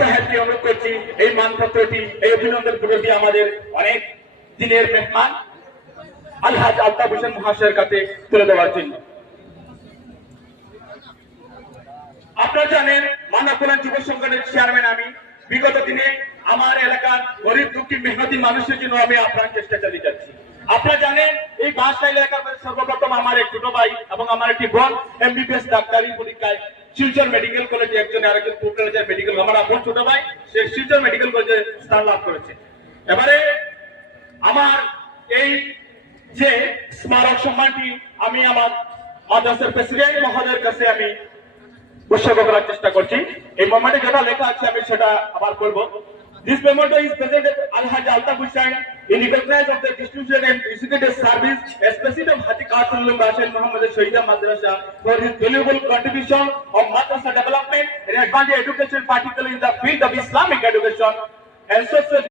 সাহেবকে অনুরোধ করছি এই মানপত্রটি, এই অভিনন্দন পত্রটি আমাদের অনেক দিনের মেহমান আলহাজ আলতাফ হোসেন মহাশয়ের কাছে তুলে দেওয়ার জন্য। আপনারা জানেন মানব কল্যাণ যুব সংগঠনের চেয়ারম্যান আমি। বিগত দিনে আমার এলাকার গরিব দুঃখী মেহনতি মানুষের জন্য আমি আপ্রাণ চেষ্টা চালিয়ে যাচ্ছি। আপনারা জানেন এই বাঁশখালী এলাকার সর্বপ্রথম আমার এক ছোট ভাই এবং আমার একটি বোন এমবিবিএস ডাক্তারি পরীক্ষায় শিলচর মেডিকেল কলেজে একজন আরেকজন কলেজের মেডিকেল, আমার আপন ছোট ভাই সে শিলচর মেডিকেল কলেজে স্থান লাভ করেছে। এবারে আমার এই যে স্মারক সম্মানটি আমি আমার মাদ্রাসার প্রেসিডেন্ট মহোদয়ের কাছে আমি উৎসর্গ করার চেষ্টা করছি। এই মোমেন্টে যেটা লেখা আছে আমি সেটা আবার বলবো। This memento is presented Alhaj Altaf Hussain in recognition of the distinction and executive service, especially of Haji Qasim Rashid Muhammad Shahida Madrasa for his valuable contribution of madrasa development and advanced education, particularly in the field of Islamic education and social